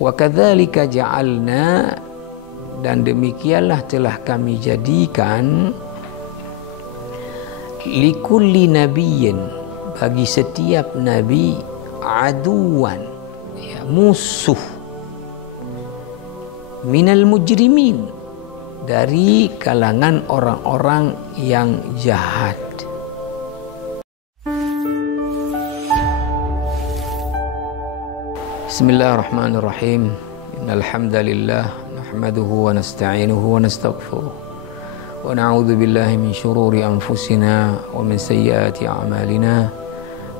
Wa kadzalika ja'alna, dan demikianlah telah kami jadikan likulli nabiyyin, bagi setiap nabi, aduwan, ya, musuh, minal mujrimin, dari kalangan orang-orang yang jahat. Bismillahirrahmanirrahim. Innal hamdalillah nahmaduhu wa nasta'inuhu wa nastaghfiruh wa na'udzu billahi min shururi anfusina wa min sayyiati a'malina.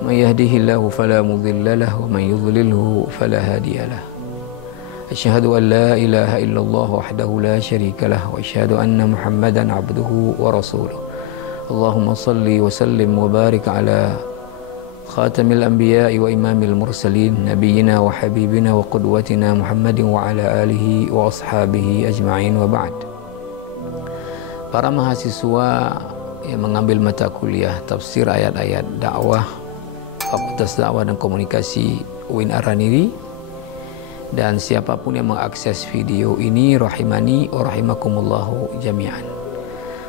May yahdihillahu fala mudilla lahu wa man yudlilhu fala hadiya lahu. Asyhadu an la ilaha illallah wahdahu la syarika lahu wa asyhadu anna Muhammadan abduhu wa rasuluh. Allahumma salli wa sallim wa barik ala khatamil anbiya'i wa imamil mursalin nabiyina wa habibina wa qudwatina Muhammadin wa ala alihi wa ashabihi ajma'in, wa ba'd. Para mahasiswa yang mengambil mata kuliah tafsir ayat-ayat dakwah Fakultas Dakwah dan Komunikasi UIN Araniri, dan siapapun yang mengakses video ini, rahimani wa rahimakumullahu jami'an.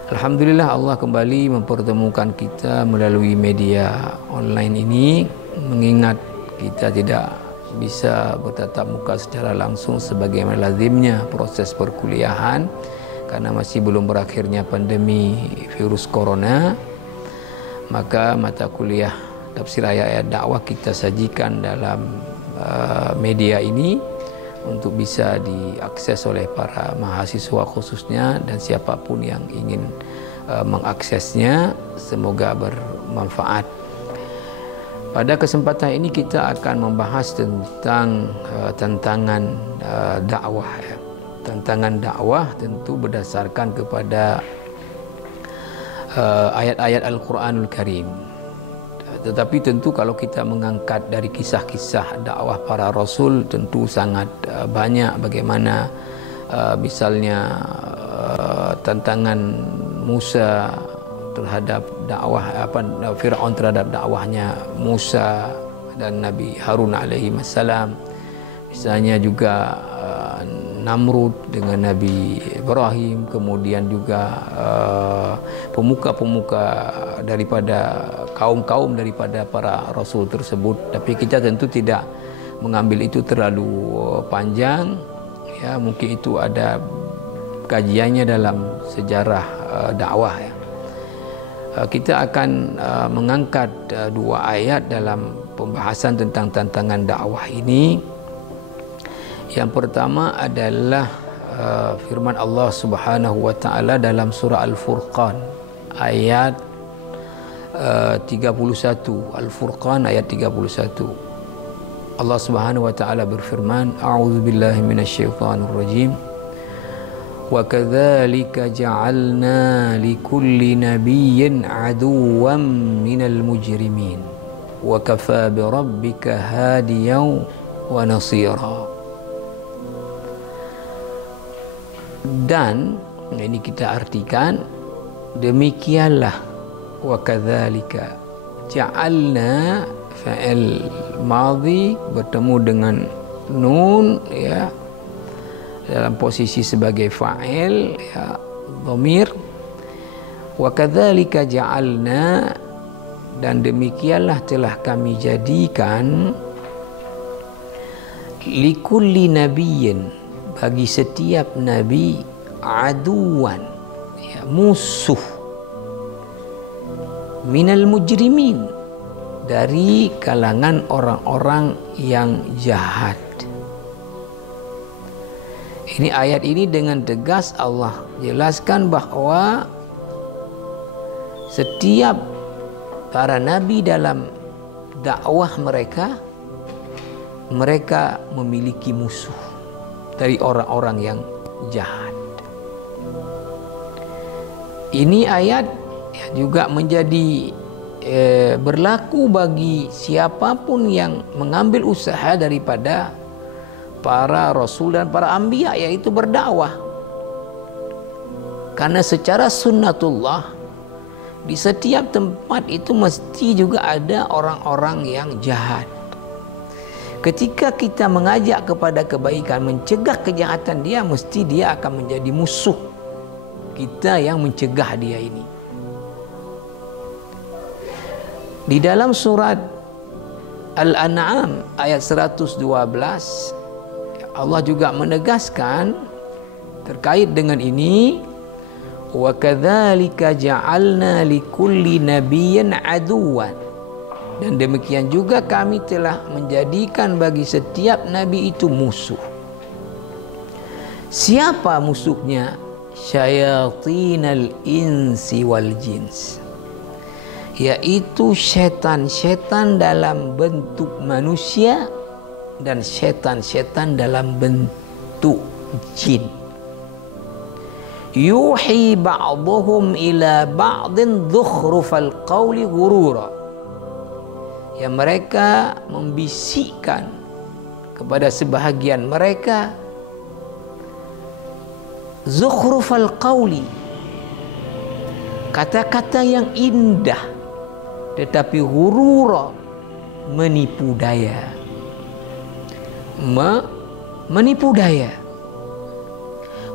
Alhamdulillah, Allah kembali mempertemukan kita melalui media online ini, mengingat kita tidak bisa bertatap muka secara langsung sebagaimana lazimnya proses perkuliahan karena masih belum berakhirnya pandemi virus corona. Maka mata kuliah tafsir ayat-ayat dakwah kita sajikan dalam media ini untuk bisa diakses oleh para mahasiswa khususnya dan siapapun yang ingin mengaksesnya. Semoga bermanfaat. Pada kesempatan ini kita akan membahas tentang tantangan dakwah. Tantangan dakwah tentu berdasarkan kepada ayat-ayat Al-Quranul Karim. Tetapi tentu kalau kita mengangkat dari kisah-kisah dakwah para rasul, tentu sangat banyak bagaimana misalnya tantangan Musa terhadap dakwah Fir'aun terhadap dakwahnya Musa dan Nabi Harun alaihi wassalam. Misalnya juga Namrud dengan Nabi Ibrahim, kemudian juga pemuka-pemuka daripada kaum-kaum daripada para rasul tersebut. Tapi kita tentu tidak mengambil itu terlalu panjang, ya, mungkin itu ada kajiannya dalam sejarah dakwah, ya. Kita akan mengangkat dua ayat dalam pembahasan tentang tantangan dakwah ini. Yang pertama adalah firman Allah Subhanahu wa taala dalam surah Al-Furqan ayat 31. Al-Furqan ayat 31. Allah Subhanahu wa taala berfirman, a'udzubillahi minasyaitonir rajim. Wa kadzalika ja'alna likulli nabiyyin aduwwan minal mujrimin wa kafaa bi rabbika hadiyan wa nasira. Dan ini kita artikan, demikianlah, wa kadzalika ja'alna, fa'il madhi bertemu dengan nun, ya, dalam posisi sebagai fa'il, ya, dhamir. Wa kadzalika ja'alna, dan demikianlah telah kami jadikan likulli nabiyyin, bagi setiap nabi, aduwan, ya, musuh, minal mujrimin, dari kalangan orang-orang yang jahat. Ini ayat ini dengan tegas Allah jelaskan bahwa setiap para nabi dalam dakwah mereka memiliki musuh dari orang-orang yang jahat. Ini ayat juga menjadi berlaku bagi siapapun yang mengambil usaha daripada para rasul dan para anbiya, yaitu berdakwah. Karena secara sunnatullah di setiap tempat itu mesti juga ada orang-orang yang jahat. Ketika kita mengajak kepada kebaikan, mencegah kejahatan, dia akan menjadi musuh kita yang mencegah dia ini. Di dalam surat Al-An'am ayat 112, Allah juga menegaskan terkait dengan ini, wa kadzalika ja'alna likulli nabiyyin aduwan, dan demikian juga kami telah menjadikan bagi setiap nabi itu musuh. Siapa musuhnya? Syayatinal insi wal jins, yaitu setan-setan dalam bentuk manusia dan setan-setan dalam bentuk jin. Yuhi ba'dhum ila ba'din dzukhrufal qawli ghurura, yang mereka membisikkan kepada sebahagian mereka zukhrufal qawli, kata-kata yang indah, tetapi ghurura, menipu daya. Menipu daya.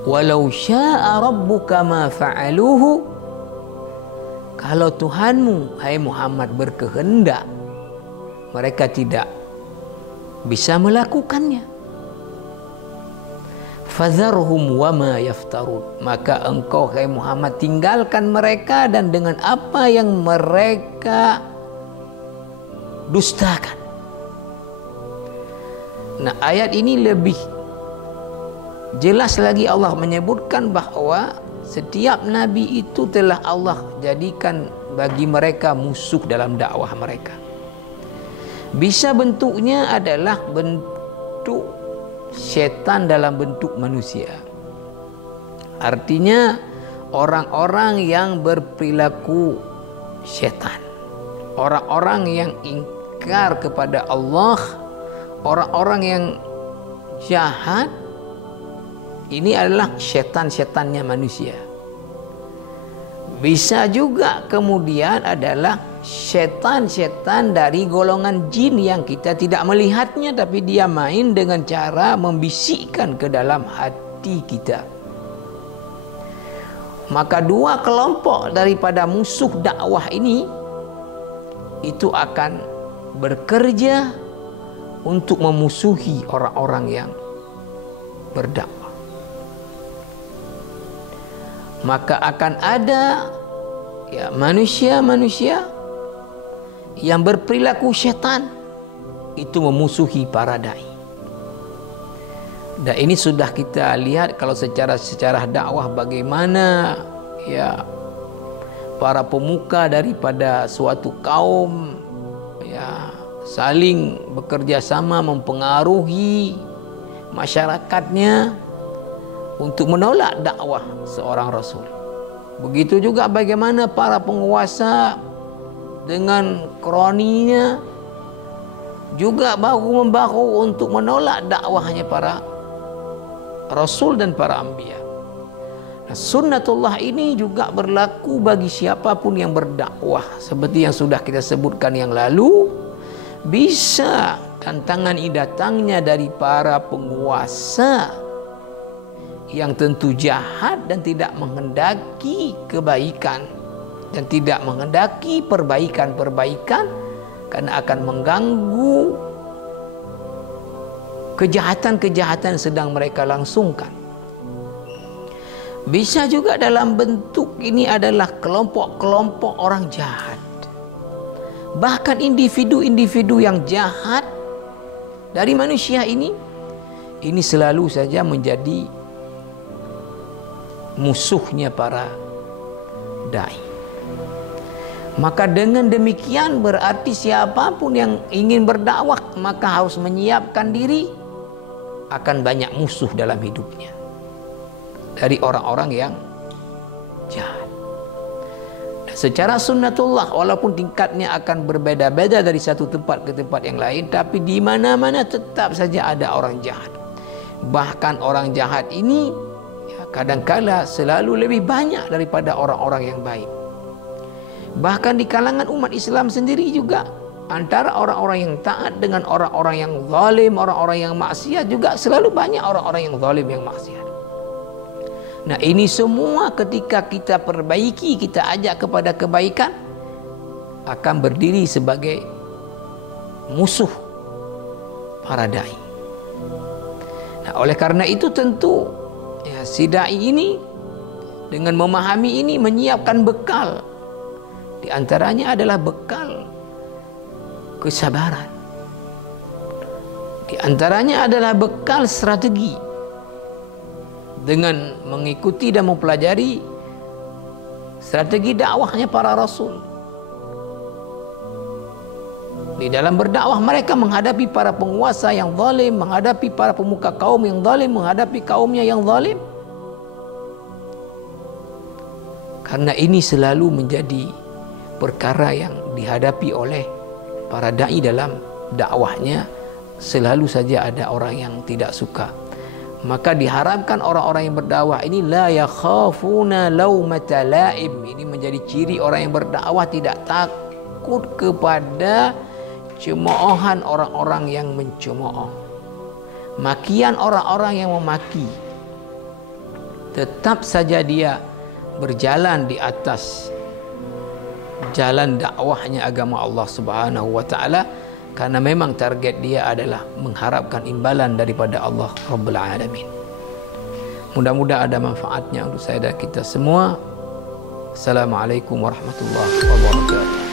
Walau syaa rabbuka ma fa'aluhu, kalau Tuhanmu hai Muhammad berkehendak, mereka tidak bisa melakukannya. Fadharhum wama yaftarun, maka engkau hai Muhammad tinggalkan mereka dan dengan apa yang mereka dustakan. Nah, ayat ini lebih jelas lagi Allah menyebutkan bahwa setiap nabi itu telah Allah jadikan bagi mereka musuh dalam dakwah mereka. Bisa bentuknya adalah bentuk setan dalam bentuk manusia. Artinya orang-orang yang berperilaku setan, orang-orang yang ingkar kepada Allah, orang-orang yang jahat, ini adalah setan-setannya manusia. Bisa juga kemudian adalah setan-setan dari golongan jin yang kita tidak melihatnya, tapi dia main dengan cara membisikkan ke dalam hati kita. Maka dua kelompok daripada musuh dakwah ini itu akan bekerja untuk memusuhi orang-orang yang berdakwah. Maka akan ada manusia-manusia yang berperilaku syaitan, itu memusuhi para dai. Dan ini sudah kita lihat kalau secara dakwah bagaimana para pemuka daripada suatu kaum saling bekerja sama mempengaruhi masyarakatnya untuk menolak dakwah seorang rasul. Begitu juga bagaimana para penguasa dengan kroninya juga bahu-membahu untuk menolak dakwahnya para rasul dan para anbiya. Nah, sunnatullah ini juga berlaku bagi siapapun yang berdakwah. Seperti yang sudah kita sebutkan yang lalu, bisa tantangan datangnya dari para penguasa yang tentu jahat dan tidak menghendaki kebaikan dan tidak menghendaki perbaikan-perbaikan, karena akan mengganggu kejahatan-kejahatan sedang mereka langsungkan. Bisa juga dalam bentuk ini adalah kelompok-kelompok orang jahat, bahkan individu-individu yang jahat dari manusia ini selalu saja menjadi musuhnya para dai. Maka dengan demikian berarti siapapun yang ingin berdakwah maka harus menyiapkan diri akan banyak musuh dalam hidupnya dari orang-orang yang jahat. Dan secara sunnatullah, walaupun tingkatnya akan berbeda-beda dari satu tempat ke tempat yang lain, tapi di mana-mana tetap saja ada orang jahat. Bahkan orang jahat ini kadangkala selalu lebih banyak daripada orang-orang yang baik. Bahkan di kalangan umat Islam sendiri juga antara orang-orang yang taat dengan orang-orang yang zalim, orang-orang yang maksiat juga selalu banyak orang-orang yang zalim, yang maksiat. Nah, ini semua ketika kita perbaiki, kita ajak kepada kebaikan, akan berdiri sebagai musuh para dai. Nah, oleh karena itu tentu ya, si dai ini dengan memahami ini menyiapkan bekal. Di antaranya adalah bekal kesabaran. Di antaranya adalah bekal strategi. Dengan mengikuti dan mempelajari strategi dakwahnya para rasul. Di dalam berdakwah mereka menghadapi para penguasa yang zalim, menghadapi para pemuka kaum yang zalim, menghadapi kaumnya yang zalim. Karena ini selalu menjadi perkara yang dihadapi oleh para dai dalam dakwahnya. Selalu saja ada orang yang tidak suka. Maka diharapkan orang-orang yang berdakwah ini la yakhafuna laumata laim. Ini menjadi ciri orang yang berdakwah, tidak takut kepada cemoohan orang-orang yang mencemooh, makian orang-orang yang memaki. Tetap saja dia berjalan di atas jalan dakwahnya agama Allah Subhanahu wa taala, karena memang target dia adalah mengharapkan imbalan daripada Allah Rabbul Alamin. Mudah-mudahan ada manfaatnya untuk saya dan kita semua. Assalamualaikum warahmatullahi wabarakatuh.